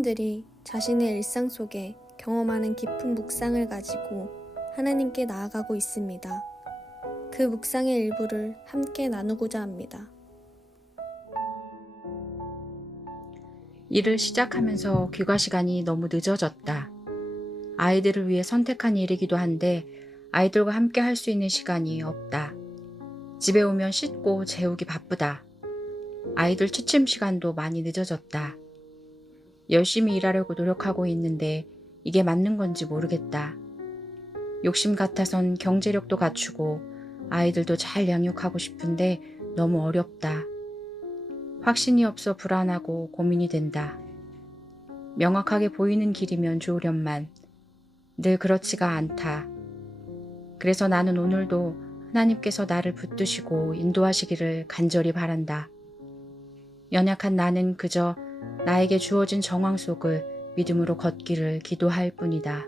사람들이 자신의 일상 속에 경험하는 깊은 묵상을 가지고 하나님께 나아가고 있습니다. 그 묵상의 일부를 함께 나누고자 합니다. 일을 시작하면서 귀가 시간이 너무 늦어졌다. 아이들을 위해 선택한 일이기도 한데 아이들과 함께 할 수 있는 시간이 없다. 집에 오면 씻고 재우기 바쁘다. 아이들 취침 시간도 많이 늦어졌다. 열심히 일하려고 노력하고 있는데 이게 맞는 건지 모르겠다. 욕심 같아선 경제력도 갖추고 아이들도 잘 양육하고 싶은데 너무 어렵다. 확신이 없어 불안하고 고민이 된다. 명확하게 보이는 길이면 좋으련만 늘 그렇지가 않다. 그래서 나는 오늘도 하나님께서 나를 붙드시고 인도하시기를 간절히 바란다. 연약한 나는 그저 나에게 주어진 정황 속을 믿음으로 걷기를 기도할 뿐이다.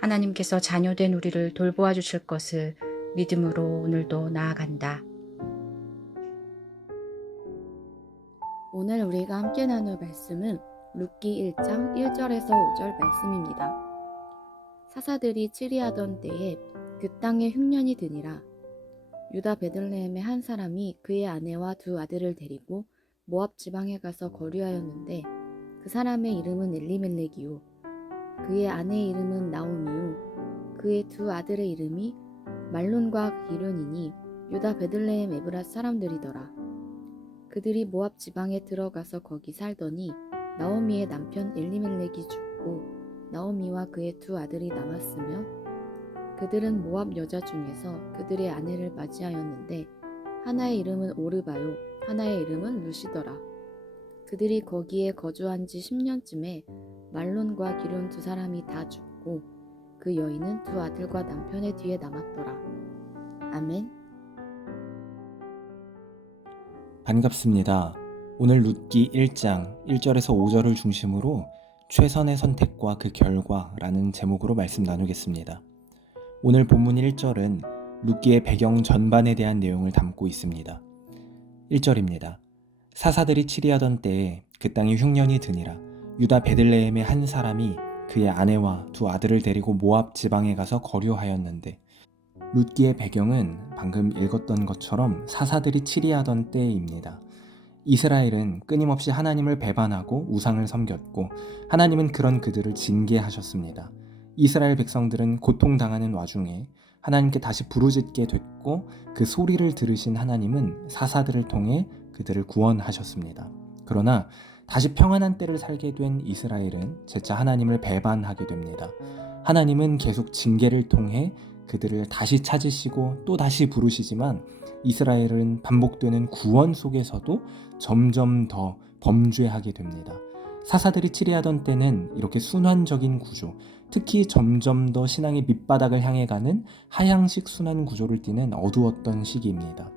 하나님께서 자녀된 우리를 돌보아 주실 것을 믿음으로 오늘도 나아간다. 오늘 우리가 함께 나눌 말씀은 룻기 1장 1절에서 5절 말씀입니다. 사사들이 치리하던 때에 그 땅에 흉년이 드니라. 유다 베들레헴의 한 사람이 그의 아내와 두 아들을 데리고 모압 지방에 가서 거류하였는데 그 사람의 이름은 엘리멜렉이요 그의 아내의 이름은 나오미요 그의 두 아들의 이름이 말론과 기련이니 유다 베들레헴 에브랏 사람들이더라. 그들이 모압 지방에 들어가서 거기 살더니 나오미의 남편 엘리멜렉이 죽고 나오미와 그의 두 아들이 남았으며 그들은 모압 여자 중에서 그들의 아내를 맞이하였는데 하나의 이름은 오르바요 하나의 이름은 루시더라. 그들이 거기에 거주한 지 10년쯤에 말론과 기럨 두 사람이 다 죽고 그 여인은 두 아들과 남편의 뒤에 남았더라. 아멘. 반갑습니다. 오늘 룻기 1장 1절에서 5절을 중심으로 최선의 선택과 그 결과라는 제목으로 말씀 나누겠습니다. 오늘 본문 1절은 룻기의 배경 전반에 대한 내용을 담고 있습니다. 1절입니다. 사사들이 치리하던 때에 그 땅에 흉년이 드니라. 유다 베들레헴의 한 사람이 그의 아내와 두 아들을 데리고 모압 지방에 가서 거류하였는데 룻기의 배경은 방금 읽었던 것처럼 사사들이 치리하던 때입니다. 이스라엘은 끊임없이 하나님을 배반하고 우상을 섬겼고 하나님은 그런 그들을 징계하셨습니다. 이스라엘 백성들은 고통당하는 와중에 하나님께 다시 부르짖게 됐고 그 소리를 들으신 하나님은 사사들을 통해 그들을 구원하셨습니다. 그러나 다시 평안한 때를 살게 된 이스라엘은 재차 하나님을 배반하게 됩니다. 하나님은 계속 징계를 통해 그들을 다시 찾으시고 또 다시 부르시지만 이스라엘은 반복되는 구원 속에서도 점점 더 범죄하게 됩니다. 사사들이 치리하던 때는 이렇게 순환적인 구조, 특히 점점 더 신앙의 밑바닥을 향해 가는 하향식 순환 구조를 띠는 어두웠던 시기입니다.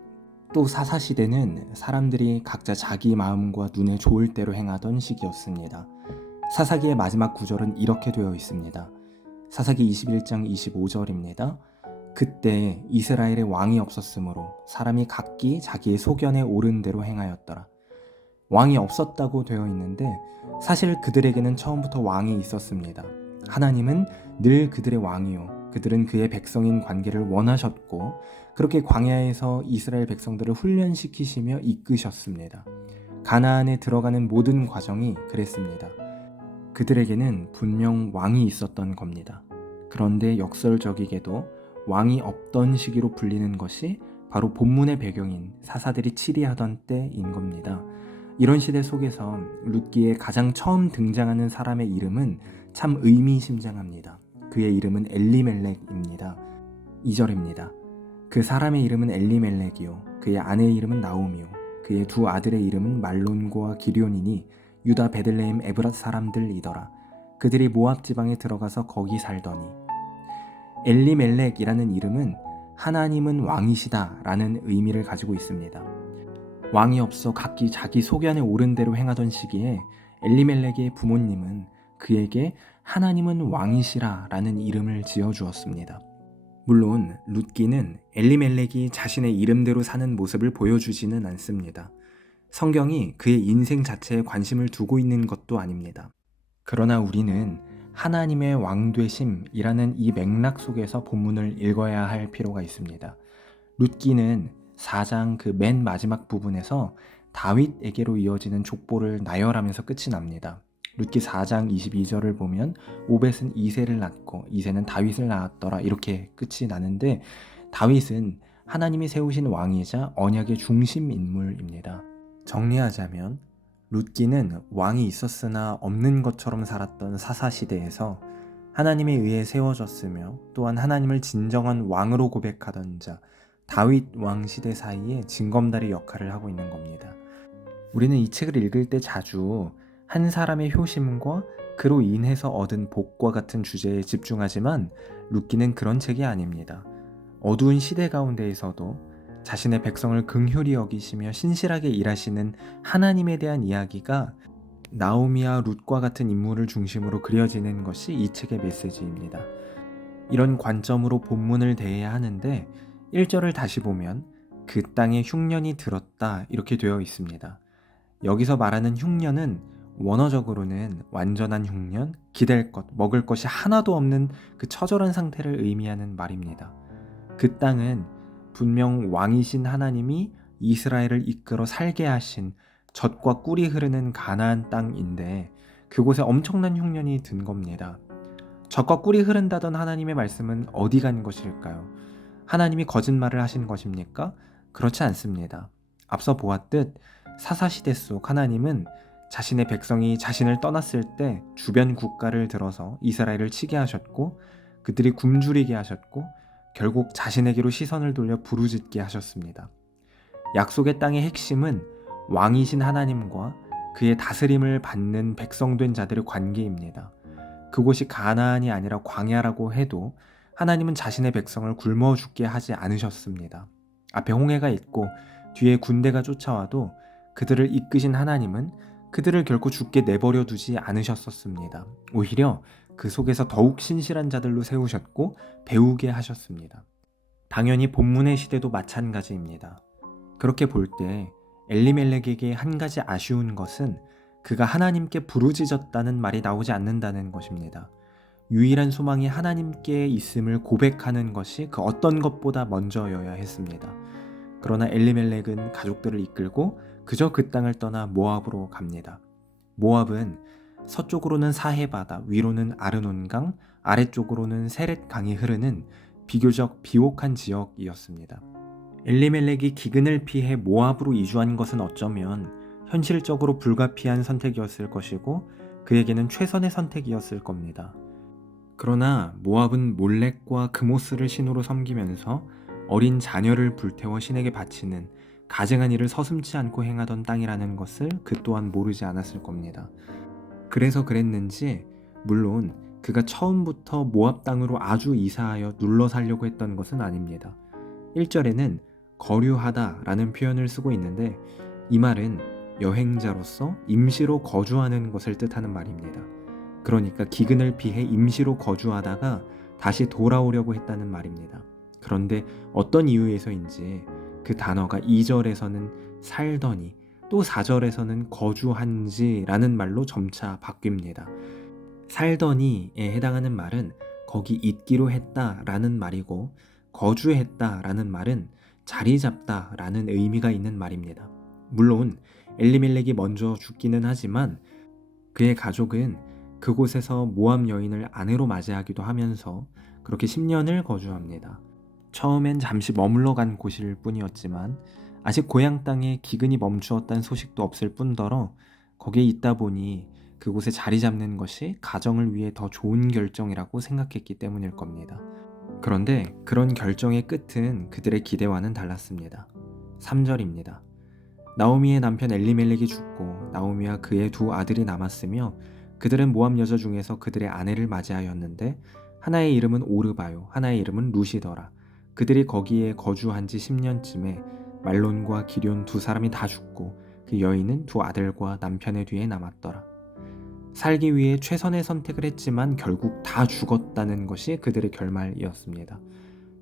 또 사사시대는 사람들이 각자 자기 마음과 눈에 좋을 대로 행하던 시기였습니다. 사사기의 마지막 구절은 이렇게 되어 있습니다. 사사기 21장 25절입니다. 그때 이스라엘의 왕이 없었으므로 사람이 각기 자기의 소견에 옳은 대로 행하였더라. 왕이 없었다고 되어 있는데 사실 그들에게는 처음부터 왕이 있었습니다. 하나님은 늘 그들의 왕이요 그들은 그의 백성인 관계를 원하셨고 그렇게 광야에서 이스라엘 백성들을 훈련시키시며 이끄셨습니다. 가나안에 들어가는 모든 과정이 그랬습니다. 그들에게는 분명 왕이 있었던 겁니다. 그런데 역설적이게도 왕이 없던 시기로 불리는 것이 바로 본문의 배경인 사사들이 치리하던 때인 겁니다. 이런 시대 속에서 룻기에 가장 처음 등장하는 사람의 이름은 참 의미심장합니다. 그의 이름은 엘리멜렉입니다. 2절입니다. 그 사람의 이름은 엘리멜렉이요 그의 아내의 이름은 나오미요 그의 두 아들의 이름은 말론과 기럨이니 유다 베들레헴 에브랏 사람들이더라. 그들이 모압 지방에 들어가서 거기 살더니 엘리멜렉이라는 이름은 하나님은 왕이시다 라는 의미를 가지고 있습니다. 왕이 없어 각기 자기 소견에 옳은 대로 행하던 시기에 엘리멜렉의 부모님은 그에게 하나님은 왕이시라 라는 이름을 지어주었습니다. 물론 룻기는 엘리멜렉이 자신의 이름대로 사는 모습을 보여주지는 않습니다. 성경이 그의 인생 자체에 관심을 두고 있는 것도 아닙니다. 그러나 우리는 하나님의 왕되심이라는 이 맥락 속에서 본문을 읽어야 할 필요가 있습니다. 룻기는 4장 그 맨 마지막 부분에서 다윗에게로 이어지는 족보를 나열하면서 끝이 납니다. 룻기 4장 22절을 보면 오벳은 이새를 낳고 이새는 다윗을 낳았더라 이렇게 끝이 나는데, 다윗은 하나님이 세우신 왕이자 언약의 중심 인물입니다. 정리하자면 룻기는 왕이 있었으나 없는 것처럼 살았던 사사시대에서 하나님에 의해 세워졌으며 또한 하나님을 진정한 왕으로 고백하던 자 다윗 왕 시대 사이에 징검다리 역할을 하고 있는 겁니다. 우리는 이 책을 읽을 때 자주 한 사람의 효심과 그로 인해서 얻은 복과 같은 주제에 집중하지만 룻기는 그런 책이 아닙니다. 어두운 시대 가운데에서도 자신의 백성을 긍휼히 여기시며 신실하게 일하시는 하나님에 대한 이야기가 나오미와 룻과 같은 인물을 중심으로 그려지는 것이 이 책의 메시지입니다. 이런 관점으로 본문을 대해야 하는데 1절을 다시 보면 그 땅에 흉년이 들었다 이렇게 되어 있습니다. 여기서 말하는 흉년은 원어적으로는 완전한 흉년, 기댈 것, 먹을 것이 하나도 없는 그 처절한 상태를 의미하는 말입니다. 그 땅은 분명 왕이신 하나님이 이스라엘을 이끌어 살게 하신 젖과 꿀이 흐르는 가나안 땅인데 그곳에 엄청난 흉년이 든 겁니다. 젖과 꿀이 흐른다던 하나님의 말씀은 어디 간 것일까요? 하나님이 거짓말을 하신 것입니까? 그렇지 않습니다. 앞서 보았듯 사사시대 속 하나님은 자신의 백성이 자신을 떠났을 때 주변 국가를 들어서 이스라엘을 치게 하셨고 그들이 굶주리게 하셨고 결국 자신에게로 시선을 돌려 부르짖게 하셨습니다. 약속의 땅의 핵심은 왕이신 하나님과 그의 다스림을 받는 백성된 자들의 관계입니다. 그곳이 가나안이 아니라 광야라고 해도 하나님은 자신의 백성을 굶어 죽게 하지 않으셨습니다. 앞에 홍해가 있고 뒤에 군대가 쫓아와도 그들을 이끄신 하나님은 그들을 결코 죽게 내버려 두지 않으셨었습니다. 오히려 그 속에서 더욱 신실한 자들로 세우셨고 배우게 하셨습니다. 당연히 본문의 시대도 마찬가지입니다. 그렇게 볼 때 엘리멜렉에게 한 가지 아쉬운 것은 그가 하나님께 부르짖었다는 말이 나오지 않는다는 것입니다. 유일한 소망이 하나님께 있음을 고백하는 것이 그 어떤 것보다 먼저여야 했습니다. 그러나 엘리멜렉은 가족들을 이끌고 그저 그 땅을 떠나 모압으로 갑니다. 모압은 서쪽으로는 사헤바다, 위로는 아르논강, 아래쪽으로는 세렛강이 흐르는 비교적 비옥한 지역이었습니다. 엘리멜렉이 기근을 피해 모압으로 이주한 것은 어쩌면 현실적으로 불가피한 선택이었을 것이고 그에게는 최선의 선택이었을 겁니다. 그러나 모압은 몰렉과 그모스를 신으로 섬기면서 어린 자녀를 불태워 신에게 바치는 가증한 일을 서슴지 않고 행하던 땅이라는 것을 그 또한 모르지 않았을 겁니다. 그래서 그랬는지 물론 그가 처음부터 모압 땅으로 아주 이사하여 눌러 살려고 했던 것은 아닙니다. 1절에는 거류하다 라는 표현을 쓰고 있는데 이 말은 여행자로서 임시로 거주하는 것을 뜻하는 말입니다. 그러니까 기근을 피해 임시로 거주하다가 다시 돌아오려고 했다는 말입니다. 그런데 어떤 이유에서인지 그 단어가 2절에서는 살더니 또 4절에서는 거주한지라는 말로 점차 바뀝니다. 살더니에 해당하는 말은 거기 있기로 했다라는 말이고 거주했다라는 말은 자리 잡다라는 의미가 있는 말입니다. 물론 엘리멜렉이 먼저 죽기는 하지만 그의 가족은 그곳에서 모압 여인을 아내로 맞이하기도 하면서 그렇게 10년을 거주합니다. 처음엔 잠시 머물러 간 곳일 뿐이었지만 아직 고향 땅에 기근이 멈추었다는 소식도 없을 뿐더러 거기에 있다 보니 그곳에 자리 잡는 것이 가정을 위해 더 좋은 결정이라고 생각했기 때문일 겁니다. 그런데 그런 결정의 끝은 그들의 기대와는 달랐습니다. 3절입니다. 나오미의 남편 엘리멜렉이 죽고 나오미와 그의 두 아들이 남았으며 그들은 모압 여자 중에서 그들의 아내를 맞이하였는데 하나의 이름은 오르바요 하나의 이름은 루시더라. 그들이 거기에 거주한 지 10년쯤에 말론과 기럨 두 사람이 다 죽고 그 여인은 두 아들과 남편의 뒤에 남았더라. 살기 위해 최선의 선택을 했지만 결국 다 죽었다는 것이 그들의 결말이었습니다.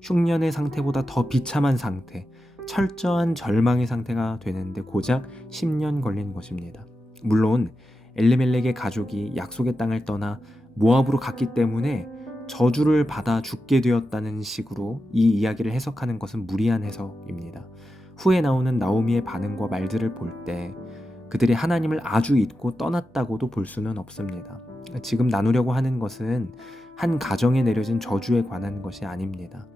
흉년의 상태보다 더 비참한 상태, 철저한 절망의 상태가 되는데 고작 10년 걸린 것입니다. 물론 엘리멜렉의 가족이 약속의 땅을 떠나 모압으로 갔기 때문에 저주를 받아 죽게 되었다는 식으로 이 이야기를 해석하는 것은 무리한 해석입니다. 후에 나오는 나오미의 반응과 말들을 볼 때 그들이 하나님을 아주 잊고 떠났다고도 볼 수는 없습니다. 지금 나누려고 하는 것은 한 가정에 내려진 저주에 관한 것이 아닙니다.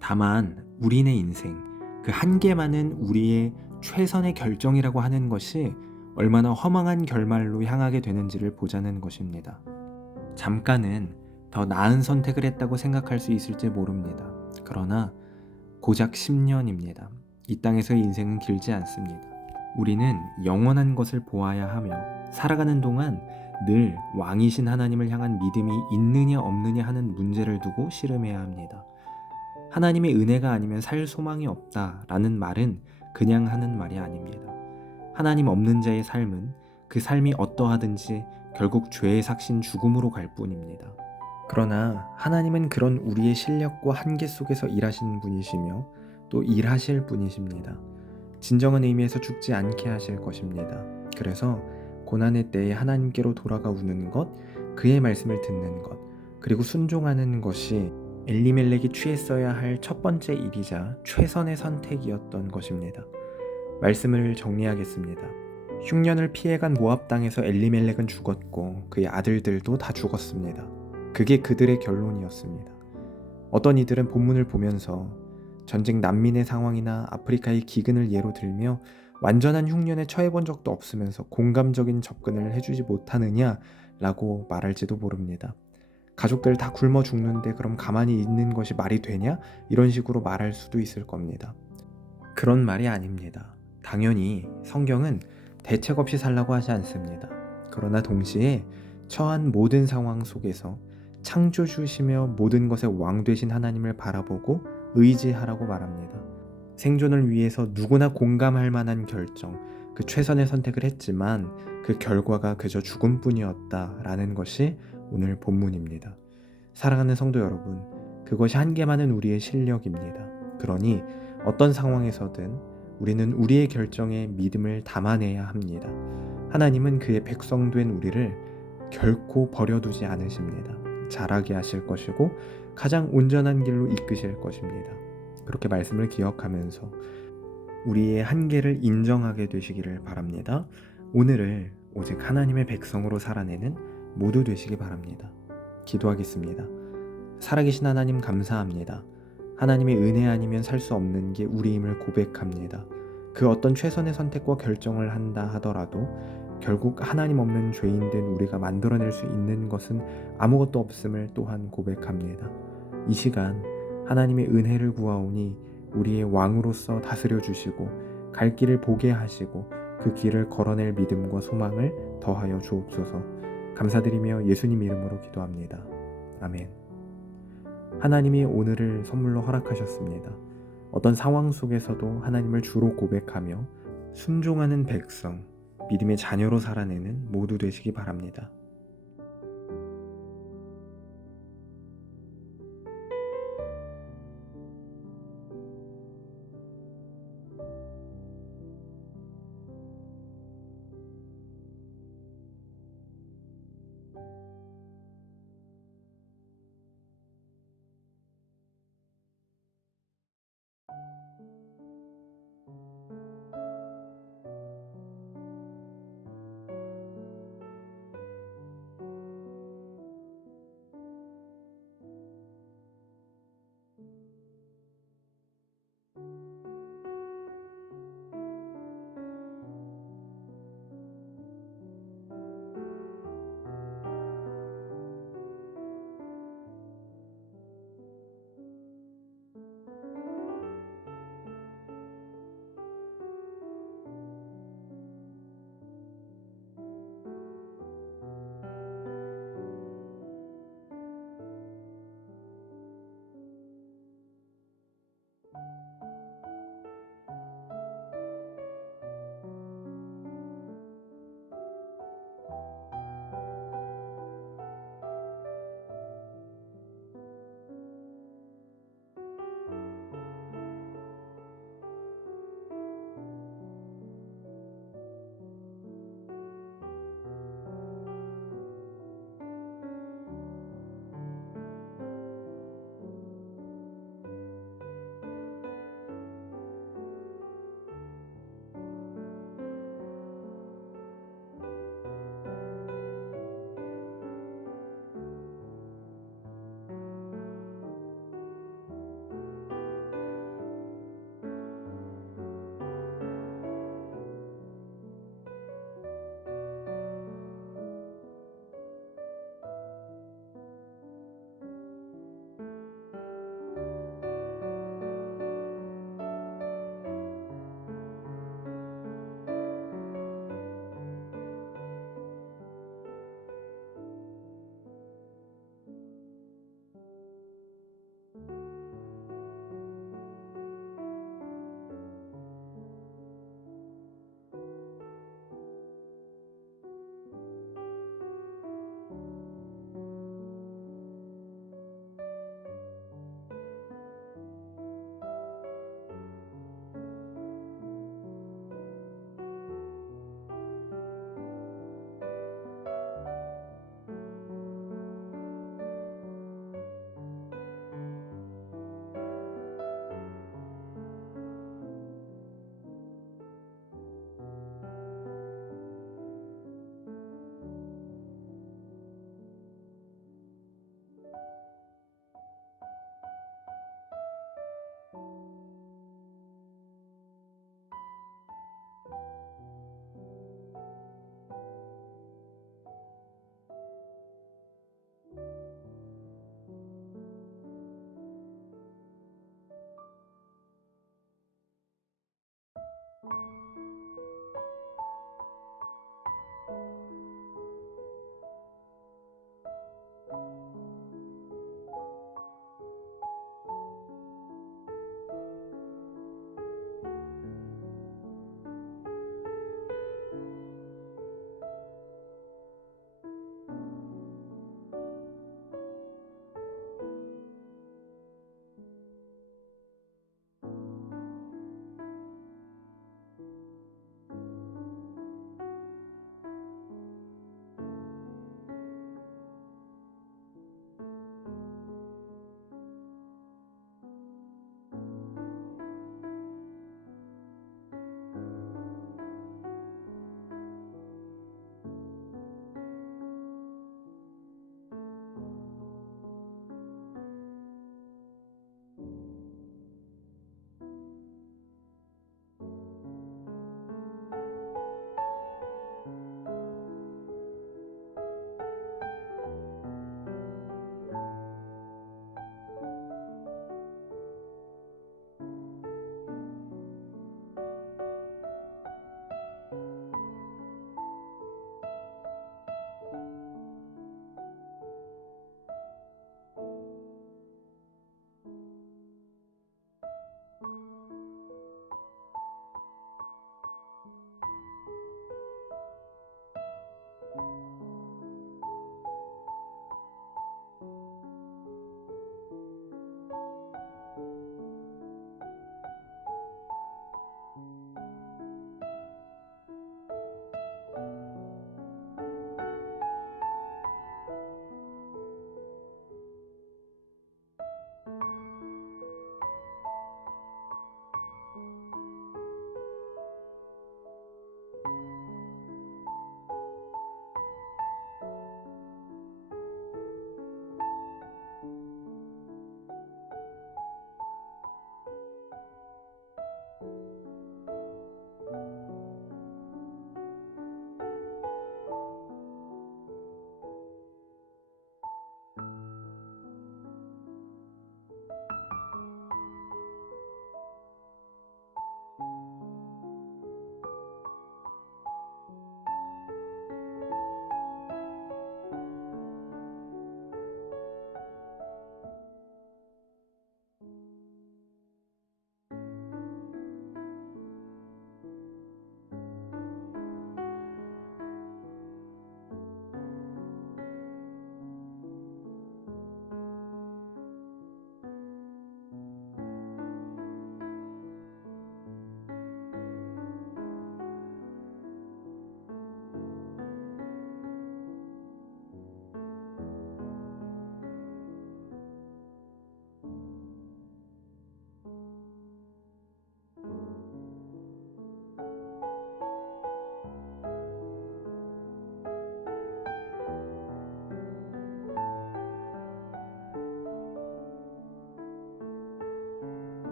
다만 우리네 인생, 그 한계만은 우리의 최선의 결정이라고 하는 것이 얼마나 허망한 결말로 향하게 되는지를 보자는 것입니다. 잠깐은 더 나은 선택을 했다고 생각할 수 있을지 모릅니다. 그러나 고작 10년입니다. 이 땅에서의 인생은 길지 않습니다. 우리는 영원한 것을 보아야 하며 살아가는 동안 늘 왕이신 하나님을 향한 믿음이 있느냐 없느냐 하는 문제를 두고 씨름해야 합니다. 하나님의 은혜가 아니면 살 소망이 없다라는 말은 그냥 하는 말이 아닙니다. 하나님 없는 자의 삶은 그 삶이 어떠하든지 결국 죄의 삭신 죽음으로 갈 뿐입니다. 그러나 하나님은 그런 우리의 실력과 한계 속에서 일하시는 분이시며 또 일하실 분이십니다. 진정한 의미에서 죽지 않게 하실 것입니다. 그래서 고난의 때에 하나님께로 돌아가 우는 것, 그의 말씀을 듣는 것, 그리고 순종하는 것이 엘리멜렉이 취했어야 할 첫 번째 일이자 최선의 선택이었던 것입니다. 말씀을 정리하겠습니다. 흉년을 피해간 모압 땅에서 엘리멜렉은 죽었고 그의 아들들도 다 죽었습니다. 그게 그들의 결론이었습니다. 어떤 이들은 본문을 보면서 전쟁 난민의 상황이나 아프리카의 기근을 예로 들며 완전한 흉년에 처해본 적도 없으면서 공감적인 접근을 해주지 못하느냐라고 말할지도 모릅니다. 가족들 다 굶어 죽는데 그럼 가만히 있는 것이 말이 되냐? 이런 식으로 말할 수도 있을 겁니다. 그런 말이 아닙니다. 당연히 성경은 대책 없이 살라고 하지 않습니다. 그러나 동시에 처한 모든 상황 속에서 창조주시며 모든 것의 왕 되신 하나님을 바라보고 의지하라고 말합니다. 생존을 위해서 누구나 공감할 만한 결정, 그 최선의 선택을 했지만 그 결과가 그저 죽음뿐이었다라는 것이 오늘 본문입니다. 사랑하는 성도 여러분, 그것이 한계많은 우리의 실력입니다. 그러니 어떤 상황에서든 우리는 우리의 결정에 믿음을 담아내야 합니다. 하나님은 그의 백성 된 우리를 결코 버려두지 않으십니다. 자라게 하실 것이고 가장 온전한 길로 이끄실 것입니다. 그렇게 말씀을 기억하면서 우리의 한계를 인정하게 되시기를 바랍니다. 오늘을 오직 하나님의 백성으로 살아내는 모두 되시기 바랍니다. 기도하겠습니다. 살아계신 하나님 감사합니다. 하나님의 은혜 아니면 살 수 없는 게 우리임을 고백합니다. 그 어떤 최선의 선택과 결정을 한다 하더라도 결국 하나님 없는 죄인된 우리가 만들어낼 수 있는 것은 아무것도 없음을 또한 고백합니다. 이 시간 하나님의 은혜를 구하오니 우리의 왕으로서 다스려 주시고 갈 길을 보게 하시고 그 길을 걸어낼 믿음과 소망을 더하여 주옵소서. 감사드리며 예수님 이름으로 기도합니다. 아멘. 하나님이 오늘을 선물로 허락하셨습니다. 어떤 상황 속에서도 하나님을 주로 고백하며 순종하는 백성, 믿음의 자녀로 살아내는 모두 되시기 바랍니다.